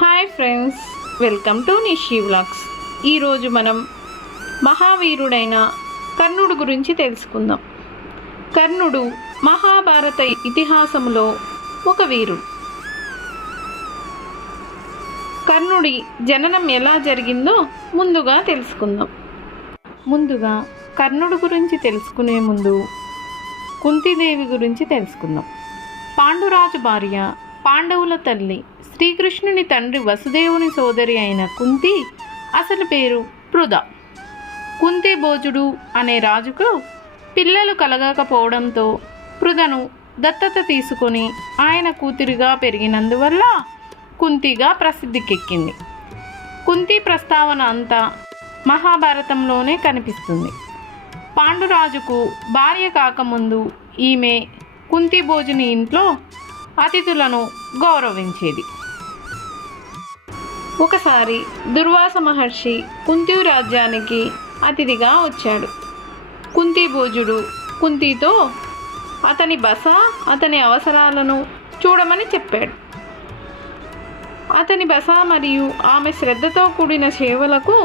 Hi friends, welcome to Nishi vlogs. ఈరోజు మనం మహావీరుడైన కర్ణుడు గురించి తెలుసుకుందాం. కర్ణుడు మహాభారత ఇతిహాసములో ఒక వీరుడు. కర్ణుడి జననం ఎలా జరిగిందో ముందుగా తెలుసుకుందాం. ముందుగా కర్ణుడు గురించి తెలుసుకునే ముందు కుంతీదేవి గురించి తెలుసుకుందాం. పాండురాజు భార్య, పాండవుల తల్లి, శ్రీకృష్ణుని తండ్రి వసుదేవుని సోదరి అయిన కుంతి అసలు పేరు పృథ. కుంతి భోజుడు అనే రాజుకు పిల్లలు కలగకపోవడంతో పృథను దత్తత తీసుకొని ఆయన కూతురిగా పెరిగినందువల్ల కుంతిగా ప్రసిద్ధికెక్కింది. కుంతి ప్రస్తావన అంతా మహాభారతంలోనే కనిపిస్తుంది. పాండురాజుకు భార్య కాకముందు ఈమె కుంతి భోజుని ఇంట్లో అతిథులను గౌరవించేది. ఒకసారి దుర్వాస మహర్షి కుంతి రాజ్యానికి అతిథిగా వచ్చాడు. కుంతి భోజుడు కుంతితో అతని బస, అతని అవసరాలను చూడమని చెప్పాడు. అతని బస మరియు ఆమె శ్రద్ధతో కూడిన సేవలకు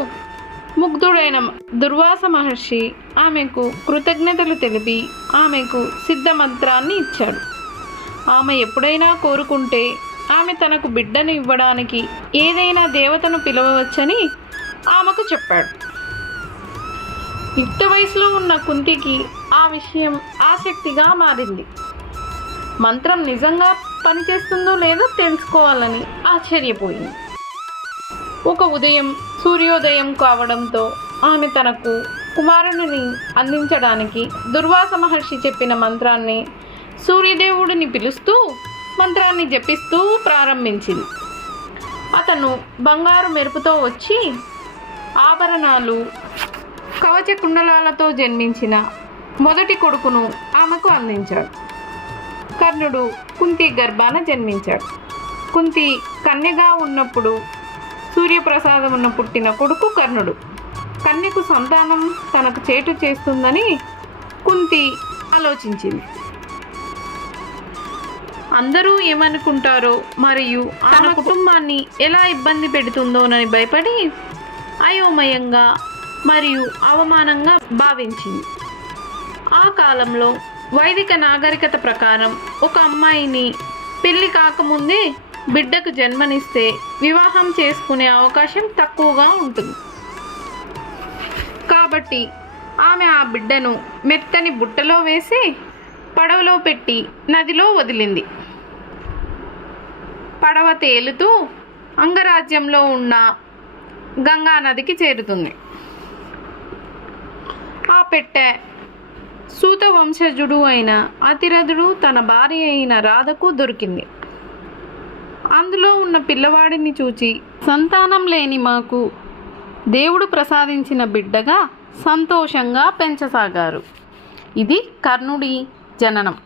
ముగ్ధుడైన దుర్వాస మహర్షి ఆమెకు కృతజ్ఞతలు తెలిపి ఆమెకు సిద్ధమంత్రాన్ని ఇచ్చాడు. ఆమె ఎప్పుడైనా కోరుకుంటే ఆమె తనకు బిడ్డను ఇవ్వడానికి ఏదైనా దేవతను పిలవవచ్చని ఆమెకు చెప్పాడు. యుక్త వయసులో ఉన్న కుంతికి ఆ విషయం ఆసక్తిగా మారింది. మంత్రం నిజంగా పనిచేస్తుందో లేదో తెలుసుకోవాలని ఆశ్చర్యపోయింది. ఒక ఉదయం సూర్యోదయం కావడంతో ఆమె తనకు కుమారుడిని అందించడానికి దుర్వాస మహర్షి చెప్పిన మంత్రాన్ని సూర్యదేవుడిని పిలుస్తూ మంత్రాన్ని జపిస్తూ ప్రారంభించింది. అతను బంగారు మెరుపుతో వచ్చి ఆభరణాలు, కవచ కుండలాలతో జన్మించిన మొదటి కొడుకును ఆమెకు అందించాడు. కర్ణుడు కుంతి గర్భాన జన్మించాడు. కుంతి కన్యగా ఉన్నప్పుడు సూర్యప్రసాదమున పుట్టిన కొడుకు కర్ణుడు. కన్యకు సంతానం తనకు చేటు చేస్తుందని కుంతి ఆలోచించింది. అందరూ ఏమనుకుంటారో మరియు తన కుటుంబాన్ని ఎలా ఇబ్బంది పెడుతుందోనని భయపడి అయోమయంగా మరియు అవమానంగా భావించింది. ఆ కాలంలో వైదిక నాగరికత ప్రకారం ఒక అమ్మాయిని పెళ్లి కాకముందే బిడ్డకు జన్మనిస్తే వివాహం చేసుకునే అవకాశం తక్కువగా ఉంటుంది. కాబట్టి ఆమె ఆ బిడ్డను మెత్తని బుట్టలో వేసి పడవలో పెట్టి నదిలో వదిలింది. పడవ తేలుతూ అంగరాజ్యంలో ఉన్న గంగా నదికి చేరుతుంది. ఆ పెట్టె సూత వంశజుడు అయిన అతిరథుడు తన భార్య అయిన రాధకు దొరికింది. అందులో ఉన్న పిల్లవాడిని చూచి సంతానం లేని మాకు దేవుడు ప్రసాదించిన బిడ్డగా సంతోషంగా పెంచసాగారు. ఇది కర్ణుడి జననం.